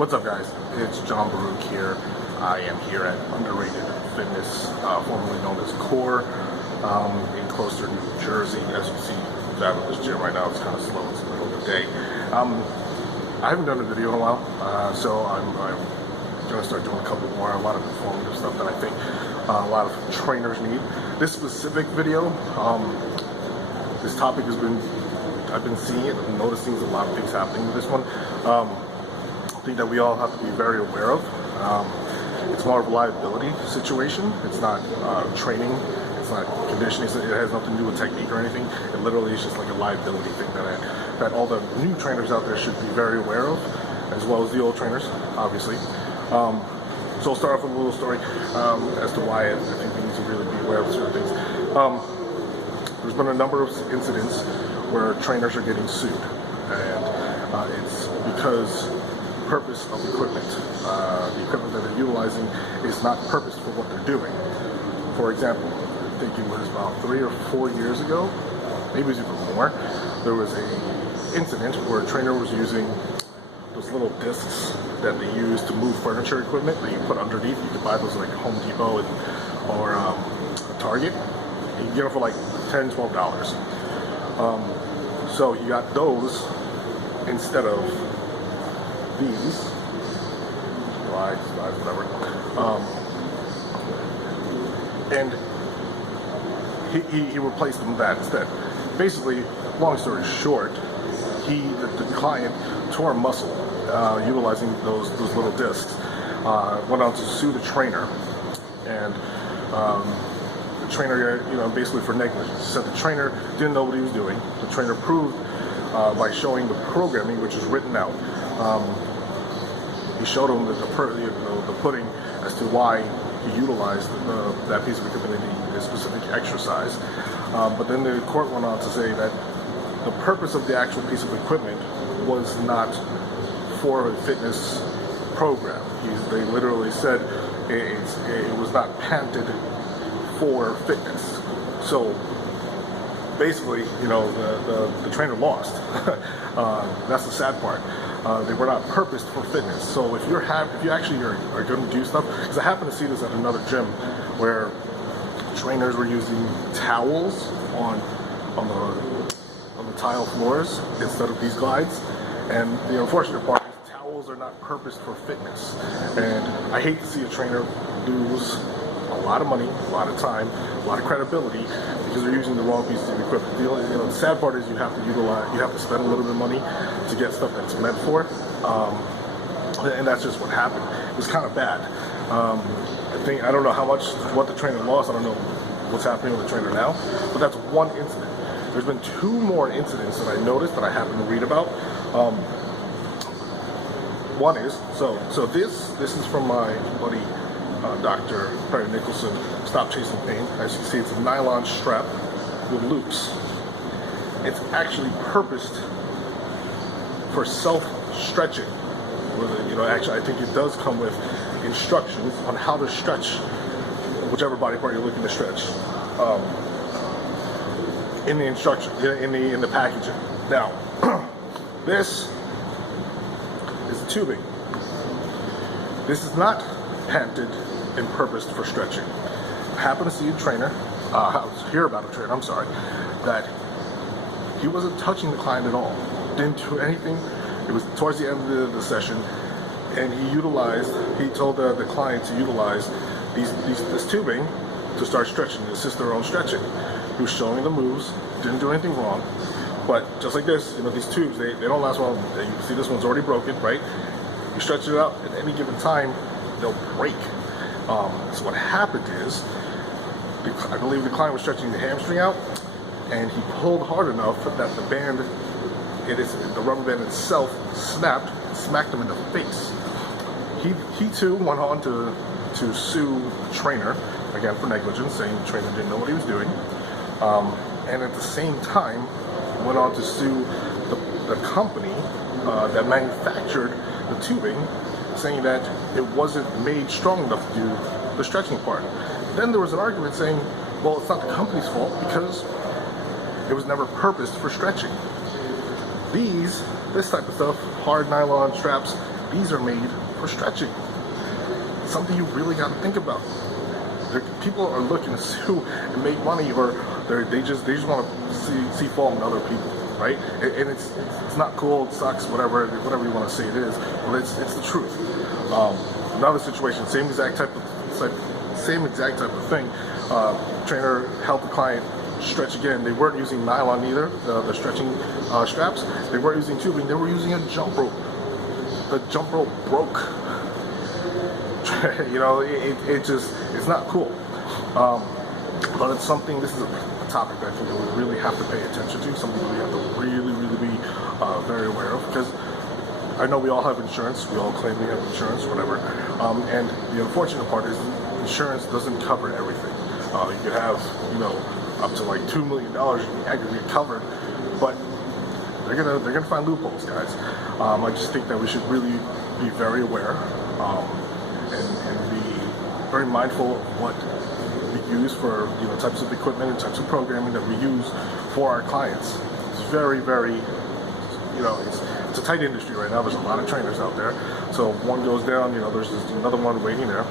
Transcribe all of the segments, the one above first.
What's up, guys? It's John Baruch here. I am here at Underrated Fitness, formerly known as Core, in Closter, New Jersey. As you see, I'm out of this gym right now. It's kind of slow. It's the middle of the day. I haven't done a video in a while, so I'm going to start doing a couple more. A lot of informative stuff that I think a lot of trainers need. This specific video, this topic has been, I've been seeing it, I'm noticing a lot of things happening with this one. I think that we all have to be very aware of. It's more of a liability situation. It's not training, it's not conditioning, it has nothing to do with technique or anything. It literally is just like a liability thing that all the new trainers out there should be very aware of, as well as the old trainers, obviously. So I'll start off with a little story as to why I think we need to really be aware of certain things. There's been a number of incidents where trainers are getting sued, and it's because the purpose of equipment, the equipment that they're utilizing is not purposed for what they're doing. For example, I think it was about 3 or 4 years ago, maybe it was even more, there was a incident where a trainer was using those little discs that they use to move furniture equipment that you put underneath. You can buy those like Home Depot or Target. You can get them for like $10, $12. So you got those instead of these, slides, whatever. And he replaced them with that instead. Basically, long story short, the client tore a muscle utilizing those little discs. Went on to sue the trainer, and the trainer, basically for negligence. Said the trainer didn't know what he was doing. The trainer proved by showing the programming, which is written out. He showed him the pudding as to why he utilized that piece of equipment in the specific exercise. But then the court went on to say that the purpose of the actual piece of equipment was not for a fitness program. They literally said it was not patented for fitness. So basically, the trainer lost. That's the sad part. They were not purposed for fitness. So if you actually are going to do stuff, because I happen to see this at another gym where trainers were using towels on the tile floors instead of these glides, and the unfortunate part is towels are not purposed for fitness. And I hate to see a trainer lose a lot of money, a lot of time, a lot of credibility because they're using the wrong pieces of equipment. The sad part is you have to spend a little bit of money to get stuff that's meant for it, and that's just what happened. It was kind of bad. I don't know what the trainer lost. I don't know what's happening with the trainer now, but that's one incident. There's been 2 more incidents that I noticed that I happened to read about. One is this is from my buddy Dr. Perry Nicholson, Stop Chasing Pain. As you can see, it's a nylon strap with loops. It's actually purposed for self-stretching. Actually, I think it does come with instructions on how to stretch whichever body part you're looking to stretch. In the instruction, in the packaging. Now, this is tubing. This is not patented and purposed for stretching. I happen to see a trainer, hear about a trainer, that he wasn't touching the client at all. Didn't do anything. It was towards the end of the session, and he told the client to utilize this tubing to start stretching, to assist their own stretching. He was showing the moves, didn't do anything wrong, but just like this, these tubes, they don't last long. You can see this one's already broken, right? You stretch it out, at any given time, they'll break. So what happened is, I believe the client was stretching the hamstring out, and he pulled hard enough that the band, the rubber band itself, snapped, smacked him in the face. He too went on to sue the trainer, again for negligence, saying the trainer didn't know what he was doing. And at the same time, went on to sue the company that manufactured the tubing, saying that it wasn't made strong enough to do the stretching part. Then there was an argument saying, well, it's not the company's fault because it was never purposed for stretching. This type of stuff, hard nylon straps, These are made for stretching. Something you really got to think about. People are looking to sue and make money, or they just want to see fault in other people, right? And it's not cool. It sucks. Whatever you want to say it is, but it's the truth. Another situation, same exact type of thing. Trainer helped the client stretch again. They weren't using nylon either, the stretching straps. They weren't using tubing. They were using a jump rope. The jump rope broke. You know, it's not cool. But it's something. This is a topic that I think that we really have to pay attention to. Something we have to really be very aware of, because I know we all have insurance. We all claim we have insurance, whatever. And the unfortunate part is insurance doesn't cover everything. You could have, up to like $2 million in aggregate covered, but they're gonna find loopholes, guys. I just think that we should really be very aware and be very mindful of what we use for types of equipment and types of programming that we use for our clients. It's very it's a tight industry right now. There's a lot of trainers out there, so if one goes down, there's just another one waiting there.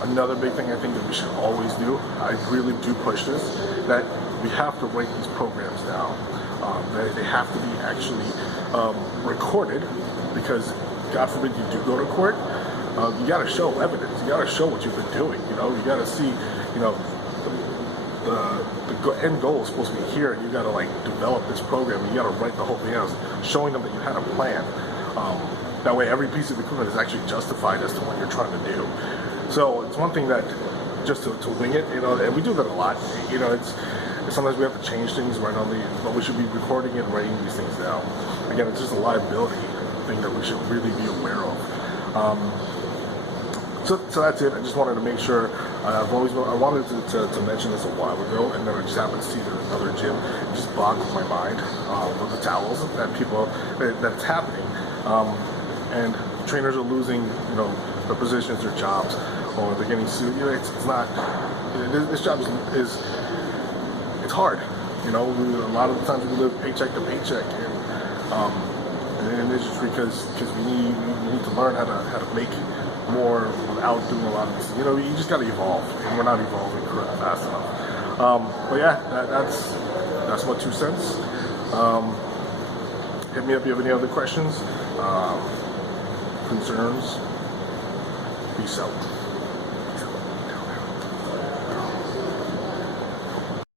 Another big thing I think that we should always do, I really do push this, that we have to write these programs down. They have to be actually recorded, because God forbid you do go to court, you got to show evidence. You got to show what you've been doing. You got to see, the end goal is supposed to be here, and you got to develop this program. And you got to write the whole thing out, showing them that you had a plan. That way, every piece of equipment is actually justified as to what you're trying to do. So it's one thing that just to wing it, and we do that a lot. It's sometimes we have to change things right on but we should be recording it and writing these things down. Again, it's just a liability thing that we should really be aware of. So that's it. I just wanted to make sure. I wanted to mention this a while ago, and then I just happened to see another gym. It just boggles my mind with the towels that it's happening, and trainers are losing their positions, their jobs, or they're getting sued. It's not. This job is it's hard. A lot of the times we live paycheck to paycheck, and it's just because we need to learn how to make more without doing a lot of this. You just got to evolve, and we're not evolving fast enough. But yeah, that's my 2 cents. Hit me up if you have any other questions, concerns. Peace out.